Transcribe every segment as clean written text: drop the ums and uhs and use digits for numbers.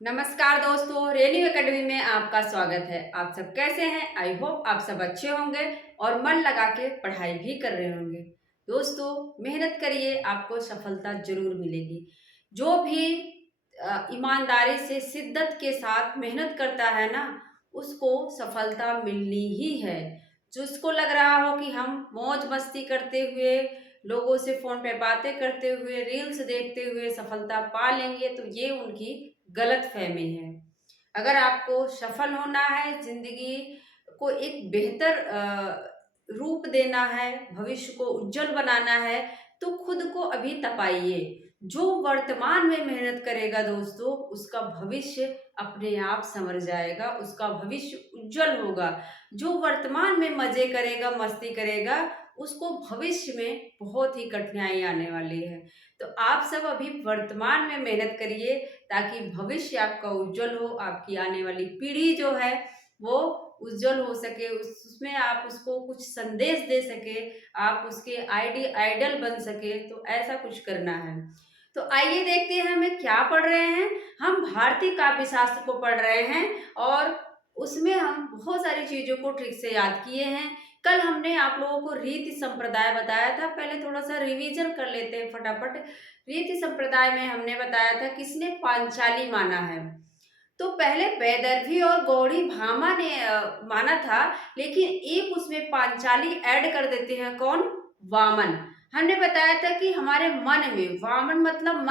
नमस्कार दोस्तों, renew academy में आपका स्वागत है। आप सब कैसे हैं? आई होप आप सब अच्छे होंगे और मन लगा के पढ़ाई भी कर रहे होंगे। दोस्तों, मेहनत करिए, आपको सफलता जरूर मिलेगी। जो भी ईमानदारी से शिद्दत के साथ मेहनत करता है ना, उसको सफलता मिलनी ही है। जिसको लग रहा हो कि हम मौज मस्ती करते हुए, लोगों से फोन पे बातें करते हुए, रील्स देखते हुए सफलता पा लेंगे, तो ये उनकी गलतफहमी है। अगर आपको सफल होना है, ज़िंदगी को एक बेहतर रूप देना है, भविष्य को उज्जवल बनाना है, तो खुद को अभी तपाइए। जो वर्तमान में मेहनत करेगा दोस्तों, उसका भविष्य अपने आप संवर जाएगा, उसका भविष्य उज्जवल होगा। जो वर्तमान में मज़े करेगा, मस्ती करेगा, उसको भविष्य में बहुत ही कठिनाई आने वाली है। तो आप सब अभी वर्तमान में मेहनत करिए, ताकि भविष्य आपका उज्जवल हो, आपकी आने वाली पीढ़ी जो है वो उज्जवल हो सके, उसमें आप उसको कुछ संदेश दे सके, आप उसके आइडल बन सके। तो ऐसा कुछ करना है। तो आइए देखते हैं हमें क्या पढ़ रहे हैं। हम भारतीय काव्य शास्त्र को पढ़ रहे हैं और उसमें हम बहुत सारी चीजों को ट्रिक से याद किए हैं। कल हमने आप लोगों को रीति संप्रदाय बताया था, पहले थोड़ा सा रिवीजन कर लेते हैं फटाफट। रीति संप्रदाय में हमने बताया था किसने पांचाली माना है। तो पहले वैदर्भी और गौड़ी भामा ने माना था, लेकिन एक उसमें पांचाली ऐड कर देते हैं। कौन? वामन। हमने बताया था कि हमारे मन में, वामन मतलब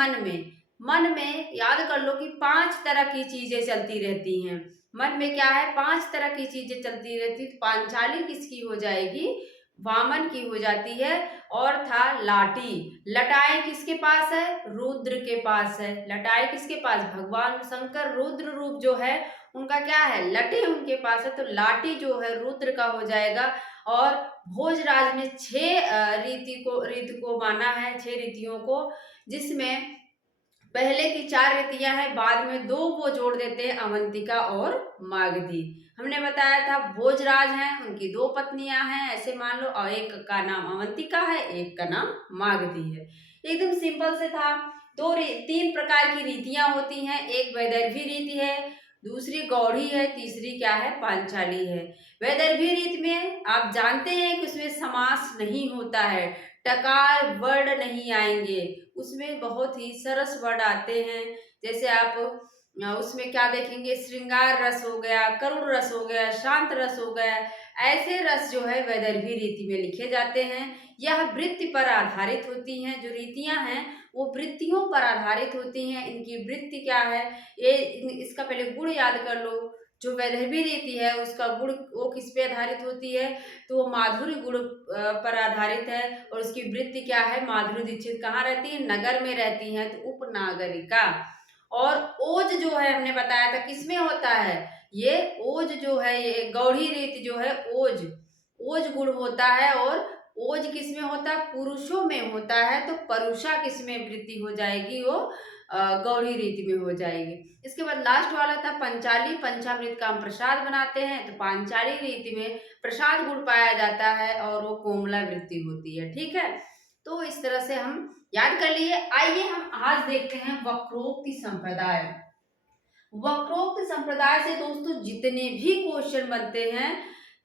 मन में याद कर लो कि 5 तरह की चीजें चलती रहती हैं। मन में क्या है? 5 तरह की चीजें चलती रहती। पांचाली किसकी हो जाएगी? वामन की हो जाती है। और था लाठी। लटाई किसके पास है? रुद्र के पास है। लटाई किसके पास? भगवान शंकर रुद्र रूप जो है उनका क्या है? लटे उनके पास है। तो लाठी जो है रुद्र का हो जाएगा। और भोजराज ने 6 रीति को माना है, 6 रीतियों को, जिसमें पहले की 4 रीतियां हैं, बाद में 2 वो जोड़ देते हैं, अवंतिका और मागधी। हमने बताया था भोजराज हैं, उनकी 2 पत्नियां हैं ऐसे मान लो, और एक का नाम अवंतिका है, एक का नाम मागधी है। एकदम सिंपल से था। 3 प्रकार की रीतियां होती हैं। एक वैदर्भी रीति है, दूसरी गौड़ी है, तीसरी क्या है? पांचाली है। वैदर्भी रीति में आप जानते हैं कि उसमें समास नहीं होता है, टकार वर्ड नहीं आएंगे, उसमें बहुत ही सरस वर्ड आते हैं। जैसे आप उसमें क्या देखेंगे? श्रृंगार रस हो गया, करुण रस हो गया, शांत रस हो गया। ऐसे रस जो है वैदर्भी रीति में लिखे जाते हैं। यह वृत्ति पर आधारित होती हैं। जो रीतियां हैं वो वृत्तियों पर आधारित होती हैं। इनकी वृत्ति क्या है? इसका पहले गुण याद कर लो। जो वैदर्भी रीति है उसका गुण वो किस पे आधारित होती है? तो वो माधुर्य गुण पर आधारित है। और उसकी वृत्ति क्या है? माधुरी दीक्षित कहाँ रहती है? नगर में रहती है, तो उपनागरिका। और ओज जो है हमने बताया था किसमें होता है? ये ओज जो है, ये गौड़ी रीति जो है, ओज ओज गुण होता है। और ओज किसमें होता है? पुरुषों में होता है। तो परुषा किसमें वृत्ति हो जाएगी? वो गौड़ी रीति में हो जाएगी। इसके बाद लास्ट वाला था पंचाली। पंचामृत का हम प्रसाद बनाते हैं, तो पांचाली रीति में प्रसाद गुण पाया जाता है और वो कोमला वृत्ति होती है। ठीक है, तो इस तरह से हम याद कर लिए। आइए हम आज देखते हैं वक्रोक्ति संप्रदाय। वक्रोक्त संप्रदाय से दोस्तों जितने भी क्वेश्चन बनते हैं,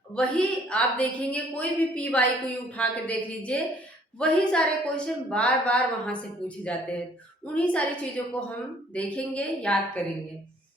वही आप देखेंगे, कोई भी पी वाई को उठा के देख लीजिए, वही सारे क्वेश्चन बार बार वहां से पूछे जाते हैं। उन्हीं सारी चीजों को हम देखेंगे, याद करेंगे।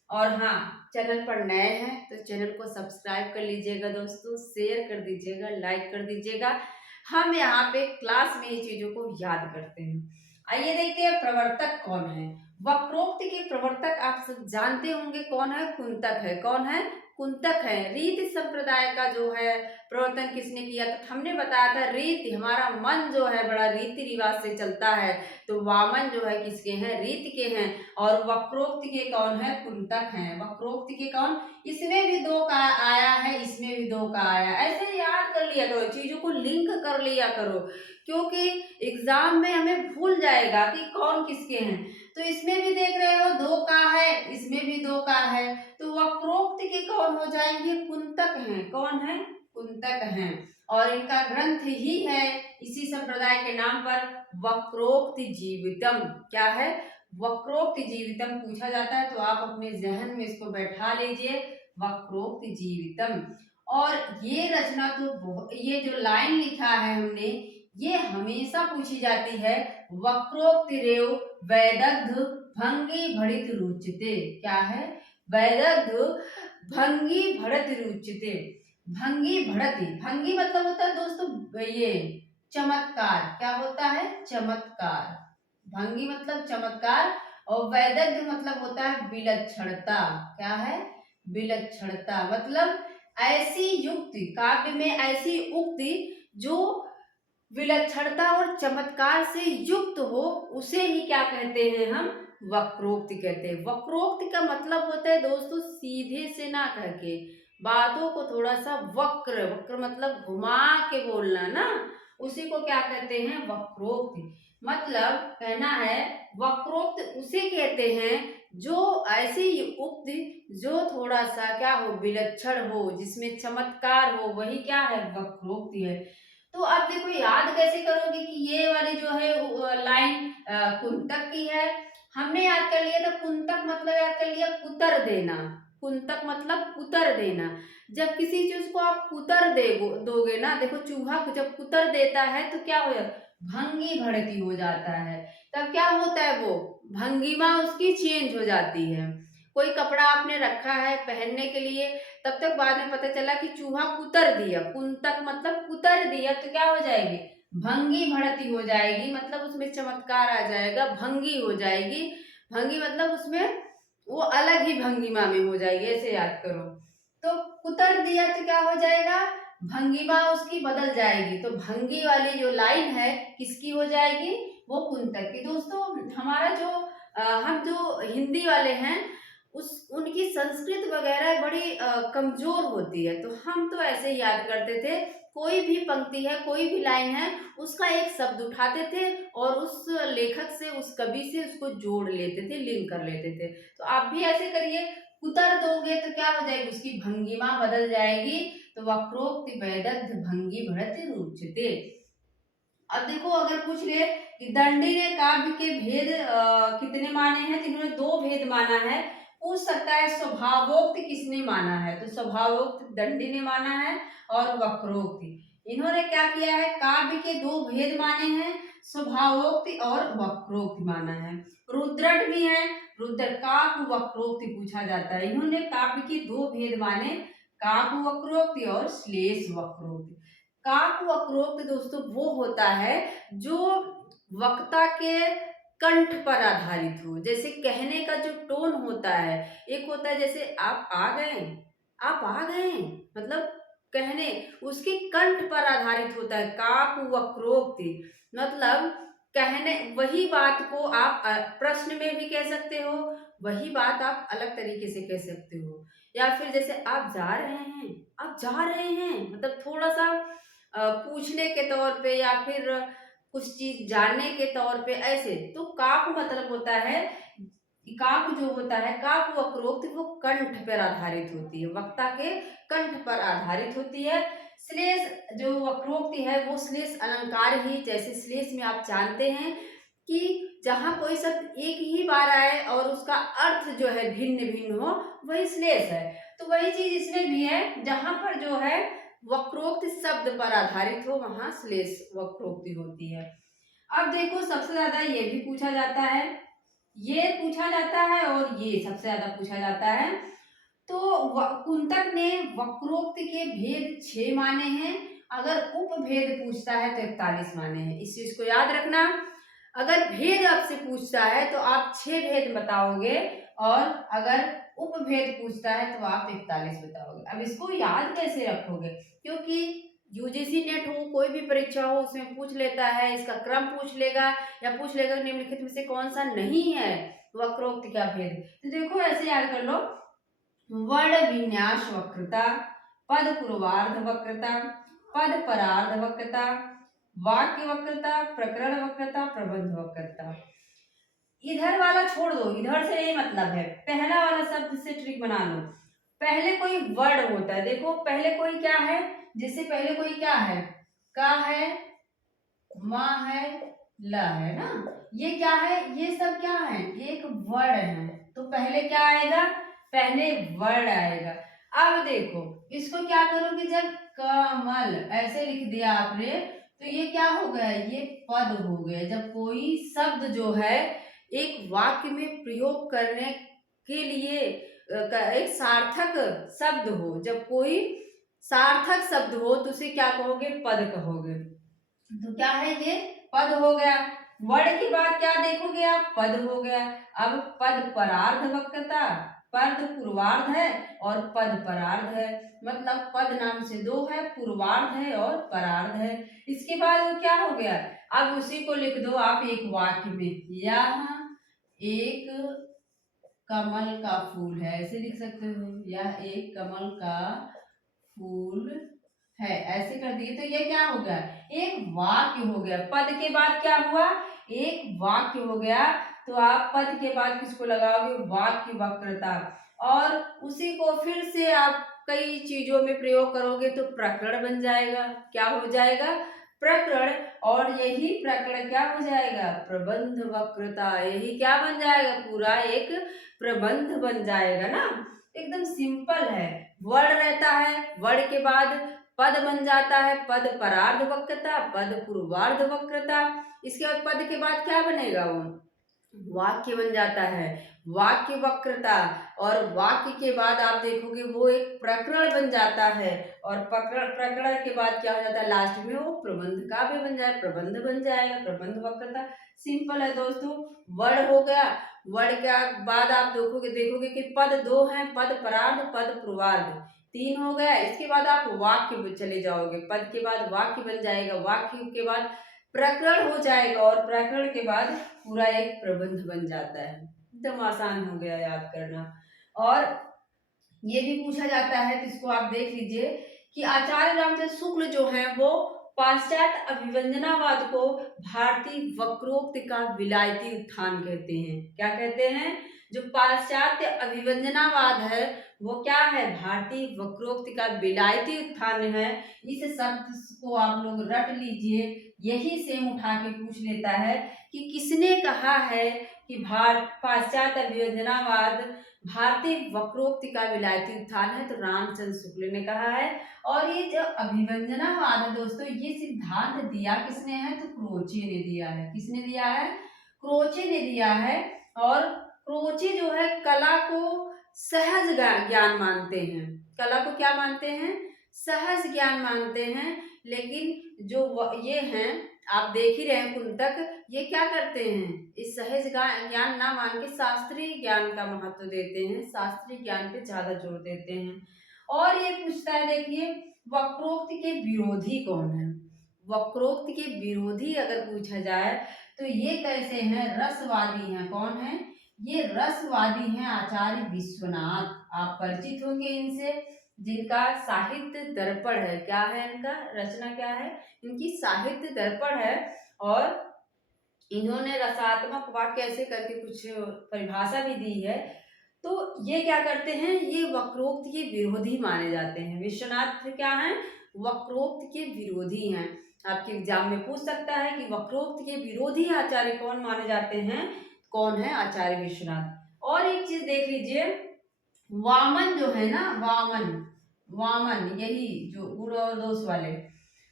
और हाँ, चैनल पर नए हैं तो चैनल को सब्सक्राइब कर लीजिएगा दोस्तों, शेयर कर दीजिएगा, लाइक कर दीजिएगा। हम यहाँ पे क्लास में ये चीजों को याद करते हैं। आइए देखते हैं प्रवर्तक कौन है। वक्रोक्ति के प्रवर्तक आप सब जानते होंगे कौन है? कुंतक है। कौन है? कुंतक है। रीति संप्रदाय का जो है प्रवर्तन किसने किया? तो हमने बताया था रीति, हमारा मन जो है बड़ा रीति रिवाज से चलता है, तो वामन जो है किसके हैं? रीति के हैं। और वक्रोक्ति के कौन है? कुंतक हैं। वक्रोक्ति के कौन? इसमें भी 2 का आया है, इसमें भी 2 का आया। ऐसे याद कर लिया करो, चीजों को लिंक कर लिया करो, क्योंकि एग्जाम में हमें भूल जाएगा कि कौन किसके हैं। तो इसमें भी देख रहे हो 2 का है, इसमें भी 2 का है, तो वक्रोक्त के कौन हो जाएंगे? कुंतक हैं। कौन है? कुंतक हैं। और इनका ग्रंथ ही है इसी संप्रदाय के नाम पर, वक्रोक्त जीवितम। क्या है? वक्रोक्त जीवितम पूछा जाता है तो आप अपने जहन में इसको बैठा लीजिए, वक्रोक्त जीवितम। और ये रचना तो ये जो लाइन लिखा है हमने, ये हमेशा पूछी जाती है। वक्रोक्त रेव वैदग्ध भंगी भड़ित रुचते। क्या है? वैदग्ध भंगी भड़त रुचते। भंगी भड़ती, भंगी मतलब होता है दोस्तों ये चमत्कार। क्या होता है? चमत्कार। भंगी मतलब चमत्कार, और वैदग्ध मतलब होता है विलक्षणता। क्या है? विलक्षणता मतलब ऐसी युक्ति, काव्य में ऐसी उक्ति जो विलक्षणता और चमत्कार से युक्त हो, उसे ही क्या कहते हैं हम? वक्रोक्ति कहते हैं। वक्रोक्ति का मतलब होता है दोस्तों सीधे से ना कह के, बातों को थोड़ा सा वक्र, वक्र मतलब घुमा के बोलना ना, उसी को क्या कहते हैं? वक्रोक्ति। मतलब कहना है वक्रोक्त उसे कहते हैं जो ऐसी उक्ति जो थोड़ा सा क्या हो? विलक्षण हो, जिसमें चमत्कार हो, वही क्या है? वक्रोक्ति है। तो अब देखो याद कैसे करोगे कि ये वाली जो है लाइन कुंतक की है। हमने याद कर लिया था कुंतक मतलब याद कर लिया कुतर देना। कुंतक मतलब कुतर देना। जब किसी चीज को आप कुतर दोगे ना, देखो चूहा को जब कुतर देता है तो क्या हो जाता है? भंगी भड़ती हो जाता है। तब क्या होता है? वो भंगिमा उसकी चेंज हो जाती है। कोई कपड़ा आपने रखा है पहनने के लिए, तब तक बाद में पता चला कि चूहा कुतर दिया। कुंतक मतलब कुतर दिया, तो क्या हो जाएगी? भंगी भड़ती हो जाएगी, मतलब उसमें चमत्कार आ जाएगा, भंगी हो जाएगी। भंगी मतलब उसमें वो अलग ही भंगिमा में हो जाएगी, ऐसे याद करो। तो कुतर दिया तो क्या हो जाएगा? भंगिमा उसकी बदल जाएगी। तो भंगी वाली जो लाइन है किसकी हो जाएगी? वो कुंतक की। दोस्तों हमारा जो हम जो हिंदी वाले हैं उस उनकी संस्कृत वगैरह बड़ी कमजोर होती है, तो हम तो ऐसे ही याद करते थे। कोई भी पंक्ति है, कोई भी लाइन है, उसका एक शब्द उठाते थे और उस लेखक से, उस कवि से उसको जोड़ लेते थे, लिंक कर लेते थे। तो आप भी ऐसे करिए, कुतर दोगे तो क्या हो जाएगी? उसकी भंगिमा बदल जाएगी। तो वक्रोक्ति वैदग्ध भंगी भड़त रुचते। अब देखो अगर पूछ ले कि दंडी ने काव्य के भेद कितने माने हैं, जिन्होंने 2 भेद माना है। पूछ सकता है स्वभावोक्त किसने माना है, तो स्वभावोक्त दंडी ने माना है और वक्रोक्ति। इन्होंने क्या किया है? काव्य के 2 भेद माने हैं, स्वभावोक्ति और वक्रोक्ति माना है। रुद्रट भी है, रुद्र काव्य वक्रोक्ति पूछा जाता है। इन्होंने काव्य के 2 भेद माने, काव्य वक्रोक्ति और श्लेष वक्रोक्ति। काक वक्रोक्त दोस्तों वो होता है जो वक्ता के कंठ पर आधारित हो। जैसे कहने का जो टोन होता है, एक होता है जैसे आप आ गए, आप आ गए, मतलब कहने, उसके कंठ पर आधारित होता है काक वक्रोक्ति। मतलब कहने वही बात को आप प्रश्न में भी कह सकते हो, वही बात आप अलग तरीके से कह सकते हो। या फिर जैसे आप जा रहे हैं, आप जा रहे हैं, मतलब थोड़ा सा पूछने के तौर पे या फिर कुछ चीज जानने के तौर पे, ऐसे। तो काक मतलब होता है, काक जो होता है, काक वक्रोक्ति वो कंठ पर आधारित होती है, वक्ता के कंठ पर आधारित होती है। श्लेष जो वक्रोक्ति है वो श्लेष अलंकार ही, जैसे श्लेष में आप जानते हैं कि जहाँ कोई शब्द एक ही बार आए और उसका अर्थ जो है भिन्न भिन्न हो, वही श्लेष है। तो वही चीज इसमें भी है, जहां पर जो है वक्रोक्ति शब्द पर आधारित हो, वहां श्लेष वक्रोक्ति होती है। अब देखो सबसे ज्यादा ये भी पूछा जाता है, ये पूछा जाता है और ये सबसे ज्यादा पूछा जाता है। तो कुंतक ने वक्रोक्ति के भेद 6 माने हैं, अगर उपभेद पूछता है तो 41 माने हैं। इस चीज को याद रखना। अगर भेद आपसे पूछता है तो आप 6 भेद बताओगे, और अगर उपभेद पूछता है तो आप 41 बताओगे। अब इसको याद कैसे रखोगे? क्योंकि यूजीसी नेट हो, कोई भी परीक्षा हो, उसमें पूछ लेता है, इसका क्रम पूछ लेगा, या पूछ लेगा निम्नलिखित में से कौन सा नहीं है वक्रोक्ति का भेद। तो देखो ऐसे याद कर लो, वर्ण विन्यास वक्रता, पद पूर्वार्ध वक्रता, पद परार्ध वक्रता, वाक्य वक्रता, प्रकरण वक्रता, प्रबंध वक्रता। इधर वाला छोड़ दो, इधर से यही मतलब है, पहला वाला शब्द से ट्रिक बना लो। पहले कोई वर्ड होता है, देखो पहले कोई क्या है, जिससे पहले कोई क्या है, का है, माँ है, ल है ना। ये क्या है, ये सब क्या है, एक वर्ड है। तो पहले क्या आएगा, पहले वर्ड आएगा। अब देखो इसको क्या करोगे, जब कमल ऐसे लिख दिया आपने तो ये क्या हो गया, ये पद हो गया। जब कोई शब्द जो है एक वाक्य में प्रयोग करने के लिए एक सार्थक शब्द हो, जब कोई सार्थक शब्द हो तो उसे क्या कहोगे, पद कहोगे। तो क्या है, ये पद हो गया। वर्ड के बाद क्या देखोगे आप, पद हो गया। अब पद परार्ध वक्रता, पद पूर्वार्ध है और पद परार्ध है। मतलब पद नाम से दो है, पूर्वार्ध है और परार्ध है। इसके बाद वो क्या हो गया, अब उसी को लिख दो आप एक वाक्य में। यह एक कमल का फूल है, ऐसे लिख सकते हो, यह एक कमल का फूल है, ऐसे कर दिए तो ये क्या हो गया, एक वाक्य हो गया। पद के बाद क्या हुआ, एक वाक्य हो गया। तो आप पद के बाद किसको लगाओगे, वाक्य वक्रता। और उसी को फिर से आप कई चीजों में प्रयोग करोगे तो प्रकरण बन जाएगा। क्या हो जाएगा, प्रकरण। और यही प्रकरण क्या हो जाएगा, प्रबंध वक्रता। यही क्या बन जाएगा, पूरा एक प्रबंध बन जाएगा ना। एकदम सिंपल है। वर्ड रहता है, वर्ड के बाद पद बन जाता है, पद परार्ध वक्रता, पद पूर्वार्ध वक्रता। इसके बाद पद के बाद क्या बनेगा, वो वाक्य बन जाता है, वाक्य वक्रता। और वाक्य के बाद आप देखोगे वो एक प्रकरण बन जाता है। और प्रकरण प्रकरण के बाद क्या हो जाता है, लास्ट में वो प्रबंध का भी बन जाए, प्रबंध बन जाएगा, प्रबंध वक्रता। सिंपल है दोस्तों। वर्ड हो गया, वर्ड के बाद आप देखोगे देखोगे कि पद दो हैं, पद परार्ध पद पूर्वार्ध, तीन हो गया। इसके बाद आप वाक्य पे चले जाओगे, पद के बाद वाक्य बन जाएगा, वाक्य के बाद प्रकरण हो जाएगा और प्रकरण के बाद पूरा एक प्रबंध बन जाता है। एकदम आसान हो गया याद करना। और ये भी पूछा जाता है, तो इसको आप देख लीजिए कि आचार्य रामचंद्र शुक्ल जो है वो पाश्चात्य अभिव्यंजनावाद को भारतीय वक्रोक्ति का विलायती उत्थान कहते हैं। क्या कहते हैं, जो पाश्चात्य अभिव्यंजनावाद है वो क्या है, भारतीय वक्रोक्ति का विलायती उत्थान है। इस शब्द को आप लोग रट लीजिए, यही सेम उठा के पूछ लेता है कि किसने कहा है कि पाश्चात्य अभिव्यंजनावाद भारतीय वक्रोक्ति का विलायती उत्थान है, तो रामचंद्र शुक्ल ने कहा है। और ये जो अभिव्यंजनावाद है दोस्तों, ये सिद्धांत दिया किसने है, तो क्रोचे ने दिया है। किसने दिया है, क्रोचे ने दिया है। और क्रोचे जो है कला को सहज ज्ञान मानते हैं। कला को क्या मानते हैं, सहज ज्ञान मानते हैं। लेकिन जो ये हैं, आप देख ही रहे हैं कुंतक, ये क्या करते हैं, इस सहज ज्ञान ना मान के शास्त्रीय ज्ञान का महत्व देते हैं, शास्त्रीय ज्ञान पे ज्यादा जोर देते हैं। और ये पूछता है, देखिए वक्रोक्ति के विरोधी कौन है। वक्रोक्ति के विरोधी अगर पूछा जाए तो ये कैसे हैं, रसवादी हैं। कौन है, ये रसवादी हैं आचार्य विश्वनाथ। आप परिचित होंगे इनसे, जिनका साहित्य दर्पण है। क्या है इनका रचना, क्या है इनकी, साहित्य दर्पण है। और इन्होंने रसात्मक वाक्य ऐसे करके कुछ परिभाषा भी दी है। तो ये क्या करते हैं, ये वक्रोक्त के विरोधी माने जाते हैं। विश्वनाथ क्या हैं, वक्रोक्त के विरोधी हैं। आपके एग्जाम में पूछ सकता है कि वक्रोक्त के विरोधी आचार्य कौन माने जाते हैं, कौन है, आचार्य विश्वनाथ। और एक चीज देख लीजिए, वामन जो है ना, वामन, वामन यही जो गुण और दोष वाले,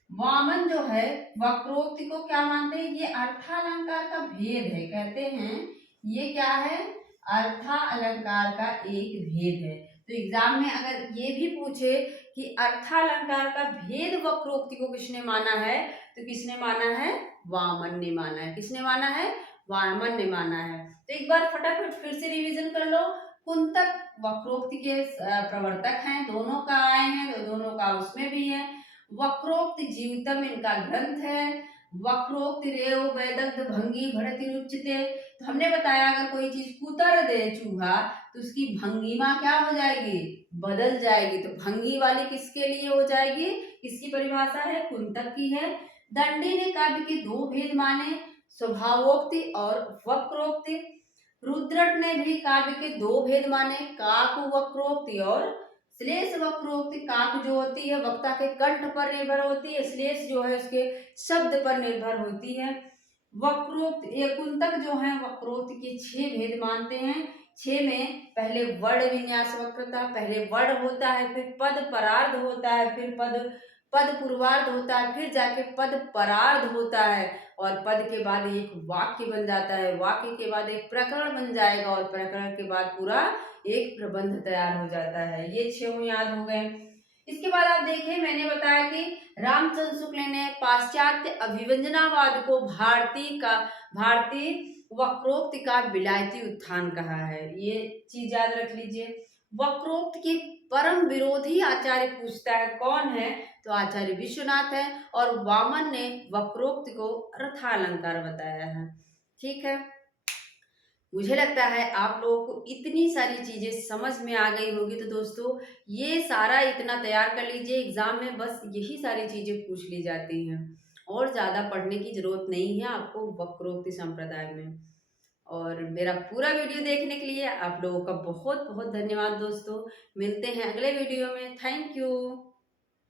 वामन जो है वक्रोक्ति को क्या मानते हैं, ये अर्थालंकार का भेद है। कहते हैं ये क्या है, अर्थालंकार का एक भेद है। तो एग्जाम में अगर ये भी पूछे कि अर्थालंकार का भेद वक्रोक्ति को किसने माना है, तो किसने माना है, वामन ने माना है। किसने माना है, वामन ने माना है। तो एक बार फटाफट फिर से रिवीजन कर लो। कुंतक वक्रोक्ति के प्रवर्तक हैं, दोनों का आए हैं, तो दोनों का उसमें भी है। वक्रोक्त जीवितम इनका ग्रंथ है। वक्रोक्त रेव वैदग्ध भंगी भड़ति रुचिते। तो हमने बताया अगर कोई चीज कुतर दे चूहा तो उसकी भंगिमा क्या हो जाएगी, बदल जाएगी। तो भंगी वाली किसके लिए हो जाएगी, किसकी परिभाषा है, कुंतक की है। दंडी ने काव्य के दो भेद माने, स्वभावोक्ति और वक्रोक्ति। रुद्रट ने भी काव्य के दो भेद माने, काक वक्रोक्ति और श्लेष वक्रोक्ति। काक जो होती है वक्ता के कंठ पर निर्भर होती है, श्लेष जो है उसके शब्द पर निर्भर होती है। वक्रोक्त ये कुंतक जो है वक्रोक्त के 6 भेद मानते हैं। 6 में पहले वर्ण विन्यास वक्रता, पहले वर्ण होता है, फिर पद परार्ध होता है, फिर पद पद पूर्वार्ध होता है, फिर जाके पद परार्ध होता है और पद के बाद एक वाक्य बन जाता है, वाक्य के बाद एक प्रकरण बन जाएगा और प्रकरण के बाद पूरा एक प्रबंध तैयार हो जाता है। ये 6 याद हो गए। इसके बाद आप देखें, मैंने बताया कि रामचंद्र शुक्ल ने पाश्चात्य अभिव्यंजनावाद को भारतीय वक्रोक्ति का विलायती उत्थान कहा है। ये चीज याद रख लीजिए। वक्रोक्त के परम विरोधी आचार्य पूछता है कौन है, तो आचार्य विश्वनाथ है और वामन ने वक्रोक्त को अर्थालंकार बताया है। ठीक है, मुझे लगता है आप लोगों को इतनी सारी चीजें समझ में आ गई होगी। तो दोस्तों ये सारा इतना तैयार कर लीजिए, एग्जाम में बस यही सारी चीजें पूछ ली जाती हैं और ज्यादा पढ़ने की जरूरत नहीं है आपको वक्रोक्ति संप्रदाय में। और मेरा पूरा वीडियो देखने के लिए आप लोगों का बहुत बहुत धन्यवाद दोस्तों। मिलते हैं अगले वीडियो में। Thank you.